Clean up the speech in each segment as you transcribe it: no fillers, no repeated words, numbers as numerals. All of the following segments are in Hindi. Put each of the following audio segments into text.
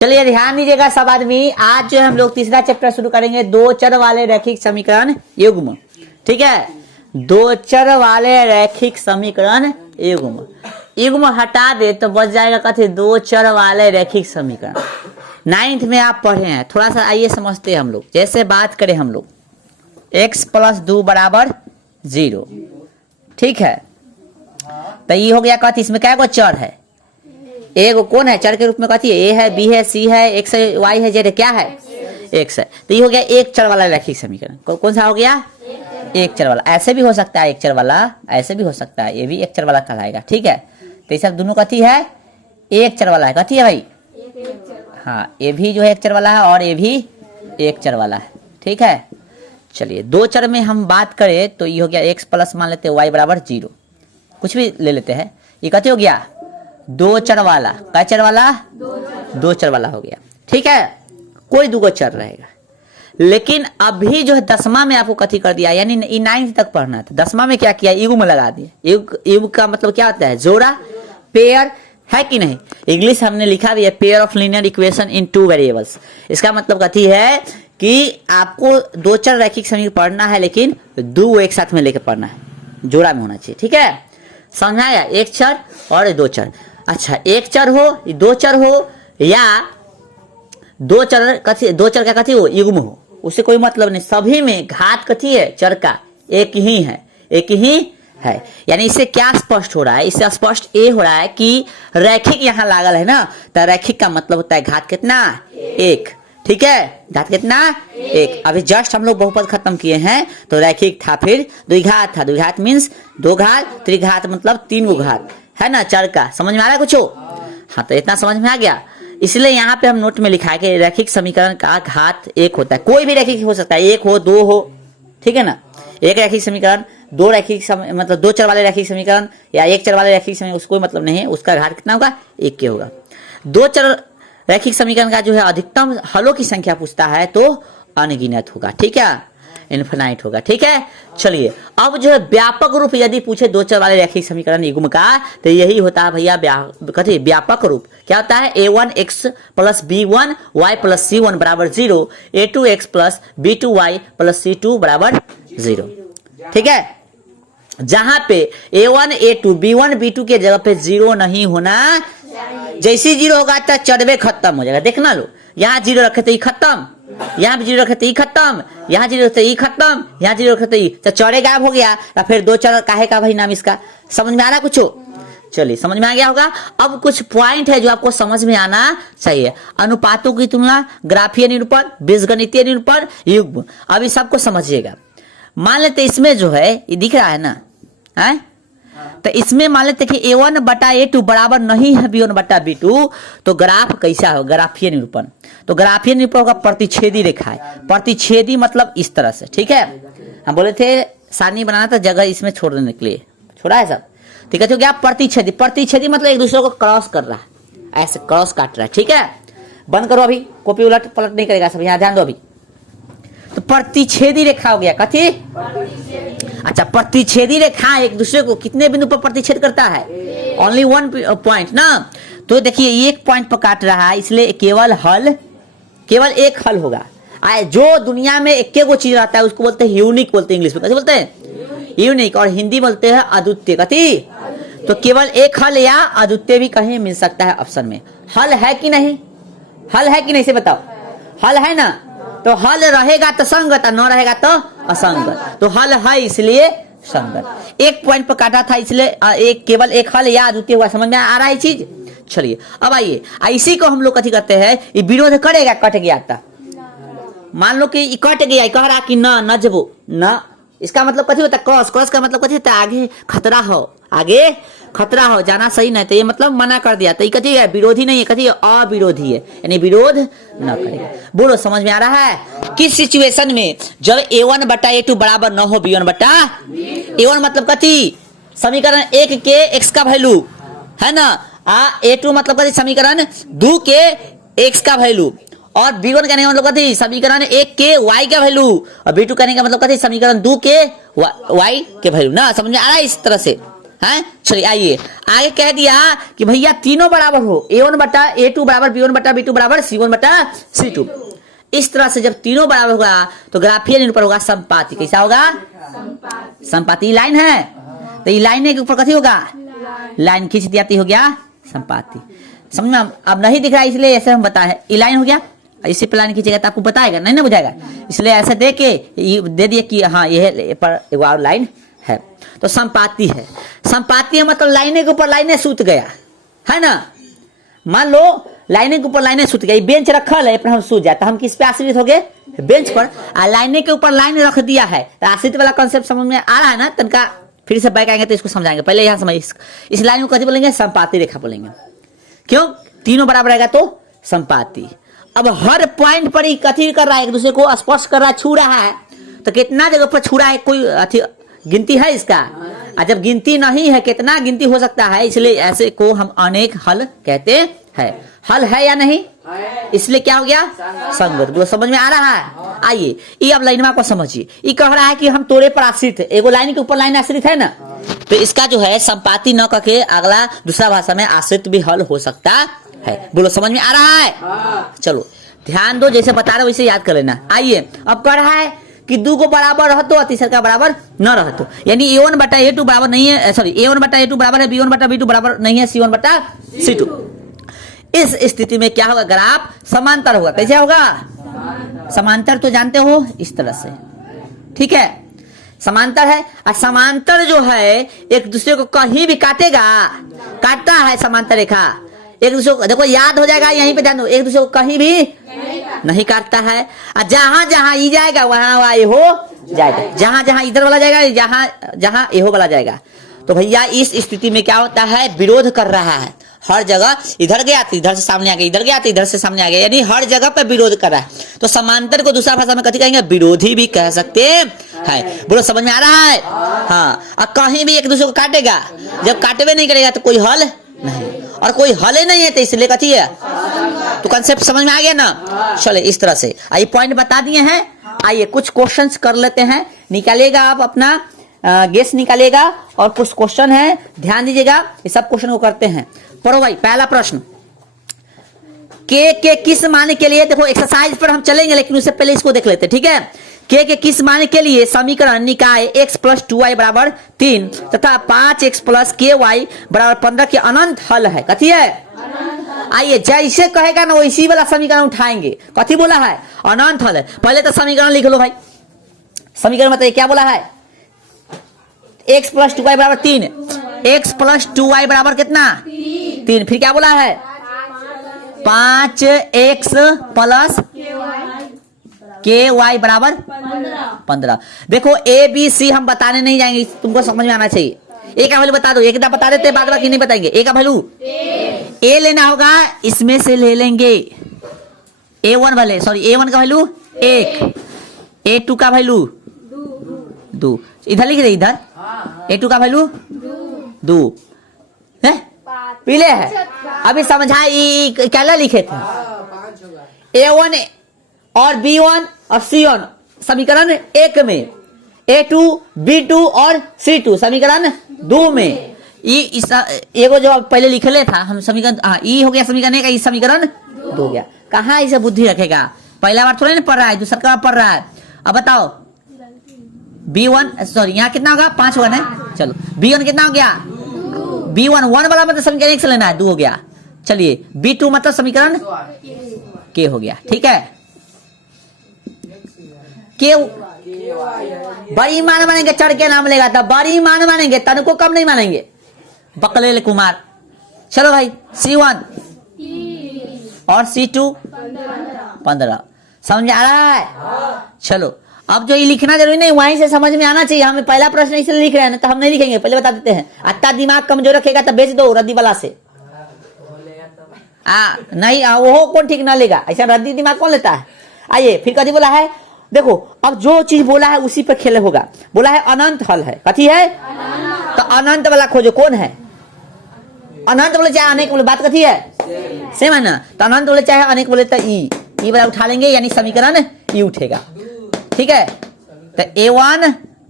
चलिए ध्यान दीजिएगा सब आदमी। आज जो हम लोग तीसरा चैप्टर शुरू करेंगे, दो चर वाले रैखिक समीकरण युग्म। ठीक है, दो चर वाले रैखिक समीकरण युग्म। युग्म हटा दे तो बच जाएगा कथी, दो चर वाले रैखिक समीकरण। 9th में आप पढ़े हैं, थोड़ा सा आइए समझते हैं हम लोग। जैसे बात करें हम लोग x + 2 = 0। ठीक है, तो ये हो गया कथी, इसमें क्या चर है, एक कौन है चर के रूप में, कथी है, ए है, बी है, सी है, एक्स है, वाई है, जेड है, क्या है, एक्स है। तो ये हो गया एक चर वाला रैखिक समीकरण। कौन सा हो गया, एक चर वाला। ऐसे भी हो सकता है एक चर वाला, ऐसे भी हो सकता है, ये भी एक चर वाला कहलाएगा। ठीक है, तो ये सब दोनों कथी है, एक चर वाला है। कथी है भाई, हाँ, ये भी जो है एक चर वाला है और ये भी एक चर वाला है। ठीक है, चलिए दो चर में हम बात करें तो ये हो गया x प्लस मान लेते हैं y = 0, कुछ भी ले लेते हैं। ये कथी हो गया, दो चर वाला। क्या चर वाला, दो चर वाला हो गया। ठीक है, कोई दो चर रहेगा। लेकिन अभी जो है 10वां में आपको कथी कर दिया, यानी 9th तक पढ़ना था, 10वां में क्या किया, युग्म लगा दिया। युग्म का मतलब क्या होता है, जोड़ा, पेयर, है कि नहीं। इंग्लिश हमने लिखा भी है, pair of linear equation in 2 variables. इसका मतलब कथी है कि आपको दो चर रैखिक समीकरण पढ़ना है, लेकिन दो एक साथ में लेकर पढ़ना है, जोड़ा में होना चाहिए। ठीक है, समझाया, एक चर और दो चर। अच्छा, एक चर हो, दो चर हो, या दो चर कथी, दो चर का कथी हो, युग्म हो, उससे कोई मतलब नहीं। सभी में घात कथी है, चर का एक ही है, एक ही है। यानी इससे क्या स्पष्ट हो रहा है, इससे स्पष्ट ये हो रहा है कि रैखिक यहाँ लागल है ना, तो रैखिक का मतलब होता है घात कितना, एक। ठीक है, घात कितना, एक। अभी जस्ट हम लोग बहुपद खत्म किए हैं, तो रैखिक था, फिर द्विघात था। द्विघात मीन्स दो घात, त्रिघात मतलब 3 गो घात है ना, चर का। समझ में आ रहा है कुछ हो, हाँ, तो इतना समझ में आ गया। इसलिए यहाँ पे हम नोट में लिखा है कि रैखिक समीकरण का घात एक होता है। कोई भी रैखिक हो सकता है, एक हो, दो हो, ठीक है ना। एक रैखिक समीकरण, दो रैखिक मतलब दो चर वाले रैखिक समीकरण या एक चर वाले रैखिक समीकरण, उसको कोई मतलब नहीं है, उसका घात कितना होगा, एक के होगा। दो चर रैखिक समीकरण का जो है अधिकतम हलों की संख्या पूछता है तो अनगिनत होगा। ठीक है, इनफिनाइट होगा। ठीक है, चलिए अब जो है व्यापक रूप यदि पूछे दो चर वाले रैखिक समीकरण युग्म का, तो यही होता है भैया कथी, व्यापक रूप। क्या होता है, a1x + b1 y + c1 = 0, a2x + b2 y + c2 = 0। ठीक है, जहां पे a1 a2 b1 b2 के जगह पे 0 नहीं होना, जैसे 0 होगा तो चरवे खत्म हो जाएगा। देखना लो, यहाँ 0 रखे तो ये खत्म, यहाँ भी 0 रखे तो ये खत्म, यहाँ 0 रखे तो ये खत्म, यहाँ 0 रखे तो ये, तो चौड़े गायब हो गया। तो फिर दो चर काहे का भाई नाम इसका। समझ में आ रहा कुछ हो, चलिए समझ में आ गया होगा। अब कुछ पॉइंट है जो आपको समझ में आना चाहिए। अनुपातों की तुलना, ग्राफीय निरूपण, बीजगणितीय निरूपण, युग्म। अभी सबको समझिएगा। मान लेते इसमें जो है ये दिख रहा है ना, है, तो इसमें मान लेते कि a1/a2 बराबर नहीं है b1/b2, तो ग्राफ कैसा हो, ग्राफीय निरूपण। तो ग्राफीय निरूपण होगा प्रतिच्छेदी रेखा है। प्रतिच्छेदी मतलब इस तरह से। ठीक है, हम बोले थे सारणी बनाना था, जगह इसमें छोड़ देने के लिए छोड़ा है सब। ठीक है, तो क्या प्रतिच्छेदी, प्रतिच्छेदी मतलब एक दूसरे को क्रॉस कर रहा है, ऐसे क्रॉस काट रहा है। ठीक है, बंद करो, अभी कॉपी उलट पलट नहीं करेगा सब, यहाँ ध्यान दो अभी। तो प्रतिच्छेदी रेखा हो गया, कथी, अच्छा, प्रतिच्छेदी रेखा एक दूसरे को कितने बिंदु पर प्रतिच्छेद करता है, ओनली 1 पॉइंट ना। तो देखिए एक पॉइंट पर काट रहा है, इसलिए केवल एक हल होगा। जो दुनिया में एक गो चीज रहता है उसको बोलते हैं यूनिक, बोलते हैं इंग्लिश में, कैसे बोलते हैं, यूनिक, और हिंदी बोलते हैं अद्वितीय। कथी, तो केवल एक हल या अद्वितीय भी कहीं मिल सकता है ऑप्शन में। हल है कि नहीं, हल है कि नहीं से बताओ, हल है ना, तो हल रहेगा तो संगत, न रहेगा तो असंगत। तो हल है इसलिए संगत। एक पॉइंट पर काटा था इसलिए एक केवल एक हल या अद्वितीय हुआ। समझ में आ रहा है चीज। चलिए अब आइए, इसी को हम लोग कथी करते हैं, ये विरोध करेगा, कट गया था, मान लो कि कट गया, कह रहा कि न जबो न, इसका मतलब कथी होता है, क्रॉस। क्रॉस का मतलब कथी होता है, आगे खतरा हो, आगे खतरा हो, जाना सही नहीं, तो ये मतलब मना कर दिया। तो ये कथी है, विरोधी नहीं है, कथी है, अविरोधी है, यानी विरोध न करेगा। बोलो समझ में आ रहा है। किस सिचुएशन में, जब a1/a2 बराबर न हो b1/a1 मतलब कथी, समीकरण 1 के x का वैल्यू है ना, a2 मतलब कथी, समीकरण 2 के x का वैल्यू, और b1 कहने का मतलब कथी, समीकरण 1 के y का वैल्यू, और b2 कहने का मतलब कथी, समीकरण 2 के y के वैल्यू ना। समझ में आ रहा है इस तरह से, है। चलिए आइए आगे कह दिया कि भैया तीनों बराबर हो, A1 बटा A2 बराबर B1 बटा B2 बराबर C1 बटा C2। इस तरह से जब तीनों बराबर होगा तो ग्राफीय निरूपण होगा संपाती। कैसा होगा? संपाती। लाइन है तो ये लाइन के ऊपर कथी होगा? लाइन खींच दिया हो गया संपाती। समझ में अब नहीं दिख रहा इसलिए ऐसे हम बताए ये लाइन हो गया। इसी पे लाइन खींचेगा तो आपको बताएगा नहीं ना बुझाएगा, इसलिए ऐसे दे के दे दिए कि हाँ ये पर एक और लाइन है तो संपाती है। संपाती है मतलब लाइने के ऊपर लाइने सूत गया है ना। मान लो लाइने के ऊपर लाइने सूत गई, बेंच रखल है पर हम सूत जाए तो हम किस पे आश्रित हो गए? बेंच पर। लाइने के ऊपर लाइन रख दिया है तो आश्रित वाला कॉन्सेप्ट समझ में आ रहा है ना। तनका फिर से बैक आएंगे तो इसको समझाएंगे। पहले यहाँ समझ इस लाइन को कथी बोलेंगे? संपाती रेखा बोलेंगे। क्यों? तीनों बराबर रहेगा तो संपाती। अब हर पॉइंट पर ही कथी कर रहा है? एक दूसरे को स्पर्श कर रहा है, छू रहा है। तो कितना जगह पर छू रहा है कोई गिनती है इसका? और जब गिनती नहीं है कितना गिनती हो सकता है, इसलिए ऐसे को हम अनेक हल कहते हैं। हल है या नहीं? इसलिए क्या हो गया? संगत। वो समझ में आ रहा है? आइए ये अब लाइनवा को समझिए। ये कह रहा है कि हम तोड़े पर आश्रित है, एगो लाइन के ऊपर लाइन आश्रित है ना, तो इसका जो है संपाती न करके अगला दूसरा भाषा में आश्रित भी हल हो सकता है। बोलो समझ में आ रहा है? चलो ध्यान दो, जैसे बता रहे वैसे याद कर लेना। आइए अब कह रहा है कि दो को बराबर रहतो और तीसरा का बराबर न रहतो, यानी A1 बटा A2 बराबर नहीं है, सॉरी A1 बटा A2 बराबर है, B1 बटा B2 बराबर नहीं है, C1 बटा C2। इस स्थिति में क्या होगा? ग्राफ समांतर होगा। कैसे होगा? समांतर तो जानते हो इस तरह से, ठीक है। समांतर है और समांतर जो है एक दूसरे को कहीं भी काटेगा, काटता है समांतर रेखा एक दूसरे को। देखो याद हो जाएगा, यहीं पे ध्यान दो, एक दूसरे को कहीं भी नहीं काटता है। और जहां जहां ई जाएगा वहां वहां ये हो जाएगा, जहां जहां इधर वाला जाएगा जहां जहां ये हो वाला जाएगा। तो भैया इस स्थिति में क्या होता है? विरोध कर रहा है। हर जगह इधर गया तो इधर से सामने आ गया, इधर गया तो इधर से सामने आ गया, यानी हर जगह पे विरोध कर रहा है। तो समांतर को दूसरा भाषा में कथी कहेंगे? विरोधी भी कह सकते हैं। बोलो समझ में आ रहा है? हाँ। और कहीं भी एक दूसरे को काटेगा, जब काटवे नहीं करेगा तो कोई हल नहीं, और कोई हल ही नहीं है तो इसलिए कथी है? तो कंसेप्ट समझ में आ गया ना। चले इस तरह से आइए पॉइंट बता दिए हैं। आइए कुछ क्वेश्चंस कर लेते हैं, निकालिएगा आप अपना गेस निकालिएगा, और कुछ क्वेश्चन है ध्यान दीजिएगा, ये सब क्वेश्चन को करते हैं। पढ़ो भाई पहला प्रश्न, के किस मान के लिए, देखो एक्सरसाइज पर हम चलेंगे लेकिन उससे पहले इसको देख लेते हैं, ठीक है। के किस मान के लिए समीकरण निकाय x प्लस 2y बराबर 3 तथा 5x प्लस ky बराबर 15 के अनंत हल है। कथी है? आइए जैसे कहेगा ना वैसी वाला समीकरण उठाएंगे। कथी बोला है? अनंत हल है। पहले तो समीकरण लिख लो भाई। समीकरण बताइए क्या बोला है? x प्लस 2y बराबर 3, x प्लस 2y बराबर कितना? 3। फिर क्या बोला है? 5x प्लस ky बराबर 15। देखो ए बी सी हम बताने नहीं जाएंगे, तुमको समझ में आना चाहिए। ए का वैल्यू बता दो, एक बता देते बाद बाकी नहीं बताएंगे। ए का वैल्यू ए लेना होगा, इसमें से ले लेंगे A1 वाले, सॉरी A1 का वैल्यू 1, A2 का वैल्यू 2, इधर लिख रहे, इधर A2 का वैल्यू 2 है, पीले है। अभी समझा क्या लिखे थे? A1 और B1 और C1 समीकरण 1 में, A2 B2 और C2 समीकरण 2 में। एगो जो पहले लिखले था हम समीकरण, ई हो गया समीकरण 1, इस समीकरण 2 हो गया। कहाँ इसे बुद्धि रखेगा? पहला बार थोड़ा ना पढ़ रहा है, दूसरा बार पढ़ रहा है। अब बताओ B1, सॉरी यहाँ कितना होगा? 5 होगा ना। चलो B1 कितना हो गया? B1 1 वाला मतलब समीकरण 1 से लेना है, 2 हो गया। चलिए B2 मतलब समीकरण के हो गया, ठीक है। के बड़ी मान मानेंगे, चढ़ के नाम लेगा तब बड़ी मान मानेंगे, तन को कम नहीं मानेंगे। बकलेल कुमार। चलो भाई C1 और C2 15। समझ में आ रहा है? चलो अब जो ये लिखना जरूरी नहीं, वहीं से समझ में आना चाहिए। हमें पहला प्रश्न इसलिए लिख रहे हैं ना, तो हम नहीं लिखेंगे, पहले बता देते हैं। अत्ता दिमाग कमजोर रखेगा तो बेच दो रद्दी वाला से। नहीं वो कौन ठीक ना लेगा, ऐसा रद्दी दिमाग कौन लेता है? आइए फिर कभी बोला है, देखो अब जो चीज बोला है उसी पर खेल होगा। बोला है अनंत हल है। कथी है? तो अनंत वाला खोजो, कौन है? अनंत बोले चाहे अनेक बोले, बात कथी है? सेम है ना। तो अनंत बोले चाहे अनेक बोले तो ई वाला उठा लेंगे, यानी समीकरण ई उठेगा, ठीक है। तो A1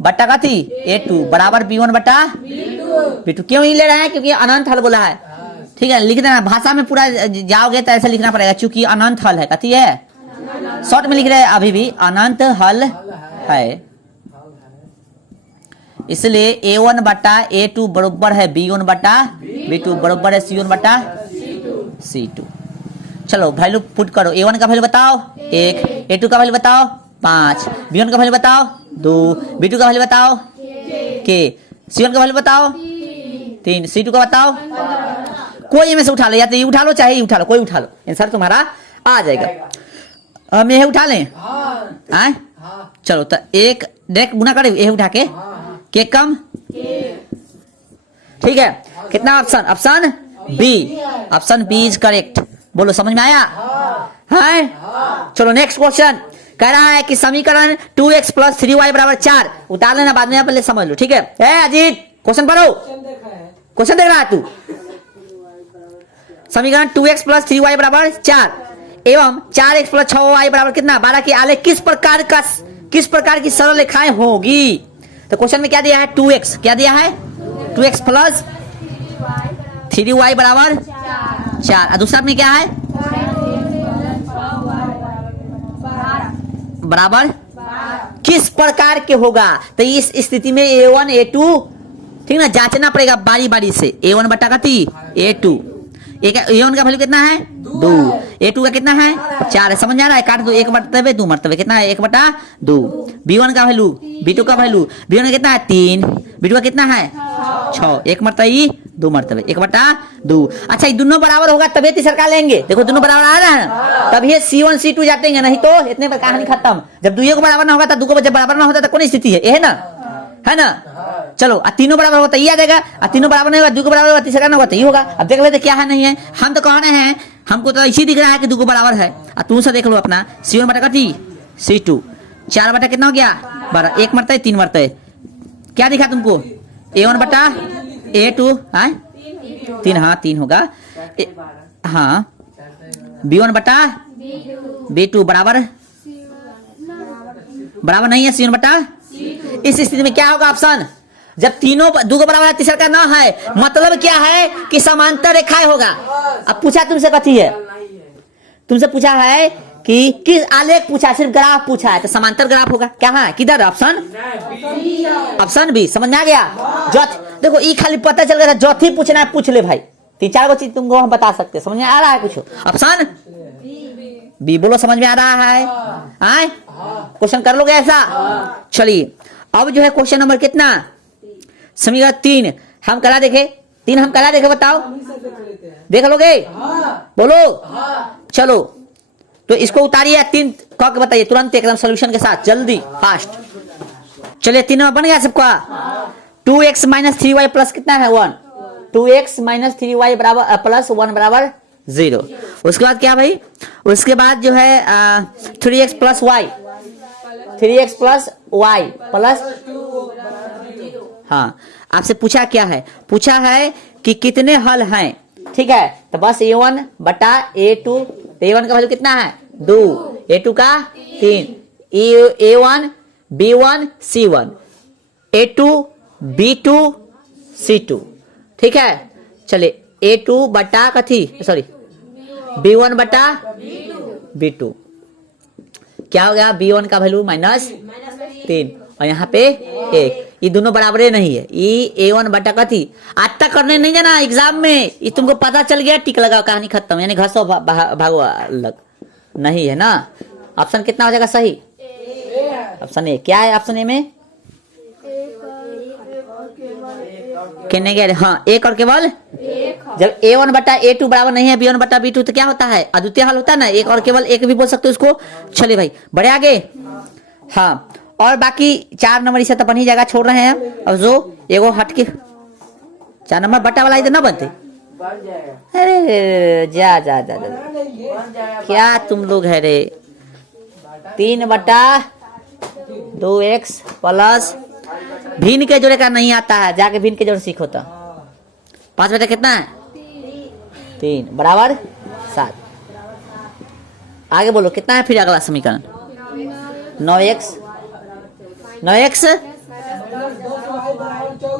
बट्टा का थी A2 बराबर B1 बट्टा B2। क्यों ही ले रहे हैं? क्योंकि अनंत हल बोला है। ठीक है, लिख देना भाषा में पूरा जाओगे तो ऐसा लिखना पड़ेगा, क्योंकि अनंत हल है। कथी है? शॉर्ट में लिख रहे हैं अभी भी, अनंत हल है। इसलिए A1 बट्टा A2 बराबर है B1 बट्टा B2 बराबर है C1 बट्टा C2। चलो वैल्यू पुट करो। A1 का वैल्यू बताओ 1, A2 का वैल्यू बताओ 5, B1 का वैल्यू बताओ 2, B2 का वैल्यू बताओ K, C1 का वैल्यू बताओ 3, C2 का बताओ। कोई में से उठा लो, या तो ये उठा लो चाहे ये उठा लो, कोई उठा लो, आंसर तुम्हारा आ जाएगा। हम ये उठा लें? हाँ। चलो तो एक डायरेक्ट गुना करें ये उठा के कम। ठीक है, कितना option? Option B, option B is correct. बोलो समझ में आया? है? चलो नेक्स्ट क्वेश्चन कह रहा है कि समीकरण 2x प्लस 3y बराबर 4 उतार लेना, बाद में पहले समझ लो। ठीक है अजीत, क्वेश्चन पढ़ो। क्वेश्चन देख रहा है तू? समीकरण 2x प्लस 3y बराबर 4 एवं 4x प्लस 6y बराबर कितना 12 की आलेख किस प्रकार की सरल रेखाएं होगी? तो क्वेश्चन में क्या दिया है? 2x, क्या दिया है? 2x प्लस 3y बराबर 4, और दूसरा में क्या है? बराबर किस प्रकार के होगा? तो इस स्थिति में A1 A2 ठीक ना, जांचना पड़ेगा बारी बारी से। A1 बटा का A2, A1 का वैल्यू कितना है? 2, A2 का कितना है? 4 है। समझ आ रहा है? काट दो, 1 मरतबे 2 मरतबे कितना है? 1 बटा 2। B1 का वैल्यू, B2 का वैल्यू, B1 का कितना है? 3, B2 का कितना है? 6, 1 मरतबे 2 मरतबे 1 बटा 2। अच्छा ये दोनों बराबर होगा तभी तीसरा का लेंगे। देखो दोनों बराबर आ रहा है तब ये C1 C2 जाते हैं, नहीं तो इतने पर कहानी खत्म। जब 2 को बराबर ना होगा तो 2 को जब बराबर ना होता तो कौन स्थिति है? ये है ना? चलो तीनों बराबर होगा तो ये आ जाएगा, तीनों बराबर नहीं होगा 2 को बराबर होगा तीसरा ना होगा तो ये होगा। अब देख लेते क्या है नहीं है। हम तो कह रहे हैं, हमको तो इसी दिख रहा है कि 2 को बराबर है। अब तुम से देख लो अपना C1 बटा का C2 4 बटा कितना हो गया 12, 1 मरता है 3 मरता है। क्या दिखा तुमको? A1 बटा A2 3, हाँ 3 होगा। हाँ B1 बटा B2 बराबर नहीं है C1 बटा। इस स्थिति में क्या होगा ऑप्शन? जब तीनों 2 को बराबर है तीसरा का ना है, मतलब क्या है कि समांतर रेखाएं होगा। अब पूछा तुमसे कथी है? तुमसे पूछा है कि किस आलेख पूछा, सिर्फ ग्राफ पूछा है तो समांतर ग्राफ होगा। क्या है? किधर? Option B. समझ में आ गया? देखो ये खाली पता चल गया, चौथी पूछना है पूछ ले भाई, 3-4 गो चीज तुमको हम बता सकते। समझ में आ रहा है कुछ? ऑप्शन बी बोलो, समझ में आ रहा है? क्वेश्चन कर लोगे ऐसा? चलिए अब जो है क्वेश्चन नंबर कितना? समीकरण 3 हम करा देखे, 3 हम करा देखे, बताओ देख लोगे? बोलो। चलो तो इसको उतारिए, 3 कह के बताइए तुरंत एकदम सोल्यूशन के साथ, जल्दी फास्ट। चलिए 3 बन गया सबका। 2x माइनस 3y प्लस कितना है 1, 2x माइनस 3y बराबर प्लस 1 बराबर 0। उसके बाद क्या भाई? उसके बाद जो है 3x plus y, 3x plus y plus, हाँ आपसे पूछा क्या है? पूछा है कि कितने हल हैं। ठीक है, तो बस A1 बटा A2, A1 का वैल्यू कितना है 2, A2 का 3, A1 B1 C1, A2 B2 C2। ठीक है, चले A2 बटा कथी, सॉरी B1 बटा B2, क्या हो गया? B1 का वैल्यू -3 और यहाँ पे 1, ये दोनों बराबर नहीं है। ये A1 बटा कथी आज तक करने नहीं जाना एग्जाम में, ये तुमको पता चल गया, टिक लगा, कहानी खत्म। यानी घसो भागो अलग नहीं है ना। ऑप्शन कितना हो जाएगा सही? Option A. क्या है ऑप्शन ए में? कितने गए? हाँ एक और केवल। जब A1 बटा A2 बराबर नहीं है B1 बटा B2 तो क्या होता है? अद्वितीय हल होता है ना, एक और केवल एक भी बोल सकते हो इसको। चलिए भाई बढ़े आगे। हाँ और बाकी 4 नंबर इसे तो बन ही जाएगा, छोड़ रहे हैं हम। अब जो एगो हटके 4 नंबर बटा वाला इधर ना बनते। अरे जा जा जा जा, क्या तुम लोग है रे। 3 बटा 2x प्लस भिन्न के जोड़े का नहीं आता है, जाके भिन्न के जोड़े सीखो तो। 5 बटा कितना है 3 बराबर 7। आगे बोलो कितना है फिर अगला समीकरण? 9x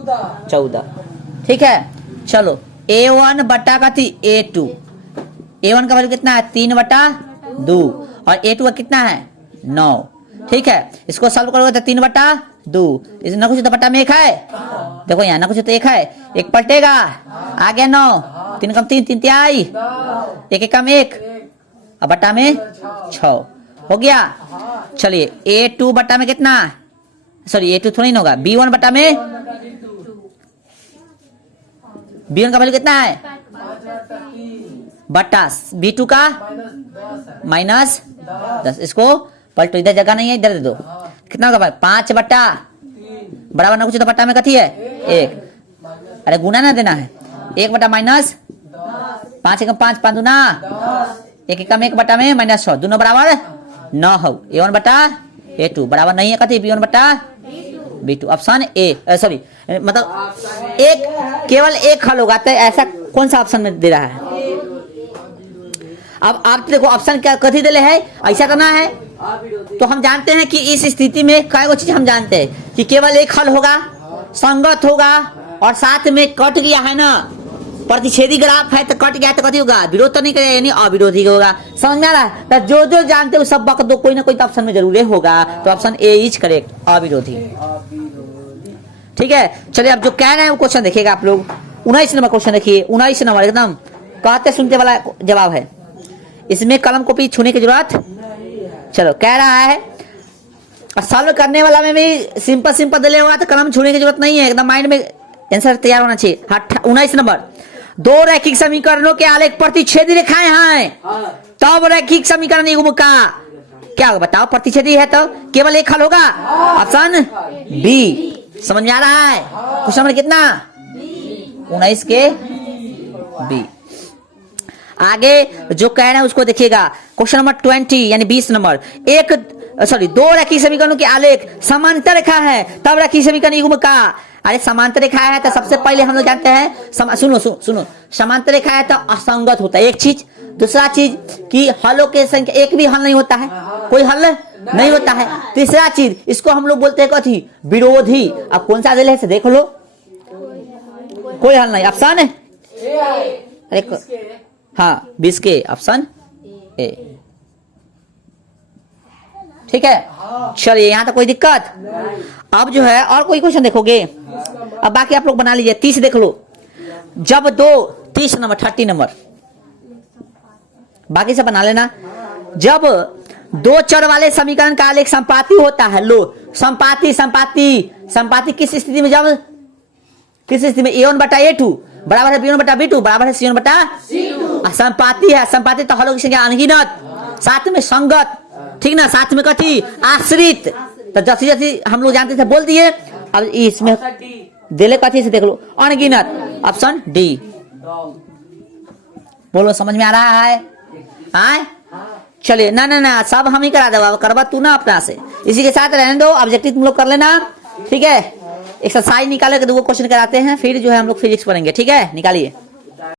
14। ठीक है, चलो A1 बटा का थी A2। A1 का वैल्यू कितना है 3/2 और A2 का कितना है 9। ठीक है, इसको सॉल्व करोगे तो 3/2, इस न कुछ तो बटा में 1 है, देखो यहाँ ना कुछ तो 1 है, 1 पलटेगा, आ गया 9, 3 कम 3, 3 तिहाई, 1 कम 1 और बटा में 6 हो गया। चलिए A2 बटा में कितना, सॉरी A2 थोड़ी ना होगा, B1 बटा में, B1 का वैल्यू कितना है बटा B2 का -10, इसको पलटो, इधर जगह नहीं है, इधर दे दो, कितना होगा भाई 5 बटा बराबर ना कुछ तो बटा में कथी है 1, अरे गुना ना देना है, 1 बटा -5, 5 5 दूना 1 कम 1 बटा में -6, दोनों बराबर 9 हो। A1 बटा A2 बराबर नहीं है कथी B1 बटा B2, ऑप्शन ए, सॉरी मतलब एक केवल एक हल होगा, तो ऐसा कौन सा ऑप्शन में दे रहा है। अब आप देखो ऑप्शन क्या कथी दिले है, ऐसा करना है, तो हम जानते हैं कि इस स्थिति में कई चीज हम जानते हैं कि केवल एक हल होगा, संगत होगा और साथ में कट गया है ना, प्रतिच्छेदी ग्राफ है तो कट गया तो कथी होगा, विरोध तो नहीं करेगा, यानी अविरोधी होगा। समझ में आ रहा है, तो जो जो जानते हो सब वक्त दो, कोई ना कोई तो ऑप्शन में जरूर होगा, तो ऑप्शन ए इज करेक्ट, अविरोधी। ठीक है, चलिए अब जो कह रहे हैं वो क्वेश्चन देखिएगा आप लोग, 19 नंबर क्वेश्चन देखिए, 19 नंबर एकदम कहते सुनते वाला जवाब है, इसमें कलम कॉपी छूने की जरूरत। चलो कह रहा है, सॉल्व करने वाला में भी सिंपल सिंपल दिले हुआ तो कलम छूने की जरूरत नहीं है, एकदम माइंड में आंसर तैयार होना चाहिए। 19 नंबर, दो रैखिक समीकरणों के आलेख प्रतिच्छेदी रेखाएं हैं, तब रैखिक समीकरण युग्म का क्या होगा बताओ, प्रतिच्छेदी है तो केवल एक हल होगा, ऑप्शन बी। समझ में आ रहा है, क्वेश्चन नंबर कितना 19 के बी। आगे जो कह रहे हैं उसको देखिएगा, क्वेश्चन नंबर 20 यानी 20 नंबर, दो रैखिक समीकरणों के आलेख समांतर रेखा है तब रैखिक समीकरण युग्म का। अरे समांतर रेखा है तो सबसे पहले हम लोग जानते हैं, सुनो समांतर रेखा है तो असंगत होता है एक चीज, दूसरा चीज कि हलों के संख्या एक भी हल नहीं होता है, कोई हल नहीं होता है, तीसरा चीज इसको हम लोग बोलते हैं कथी, विरोधी। अब कौन सा दिल है देख लो, कोई हल नहीं, ऑप्शन है अरे हाँ 20 के ऑप्शन ए। ठीक है, चलिए यहाँ तक कोई दिक्कत। अब जो है और कोई क्वेश्चन देखोगे, अब बाकी आप लोग बना लीजिए, 30 देख लो, जब 30 नंबर 30 नंबर बाकी से बना लेना, जब दो चर वाले समीकरण का आलेख संपाती होता है, लो संपाती किस स्थिति में, जब किस स्थिति में A1 बटा A2 बराबर है B1 बटा B2 बराबर है C1 बटा C2, संपाती है, संपाती तो हलों की संख्या अनगिनत, साथ में संगत, ठीक ना, साथ में कथी आश्रित, तो जैसी जैसी हम लोग जानते थे बोल दिए। अब इसमें दिले कथी से देख लो, अनगिनत, ऑप्शन डी। बोलो समझ में आ रहा है, आए चलिए ना सब हम ही करा दो, करवा तू ना अपना से, इसी के साथ रहने दो, ऑब्जेक्टिव तुम लोग कर लेना। ठीक है, एक्सरसाइज निकाले के दो क्वेश्चन कराते हैं, फिर जो है हम लोग फिजिक्स पढ़ेंगे। ठीक है, निकालिए।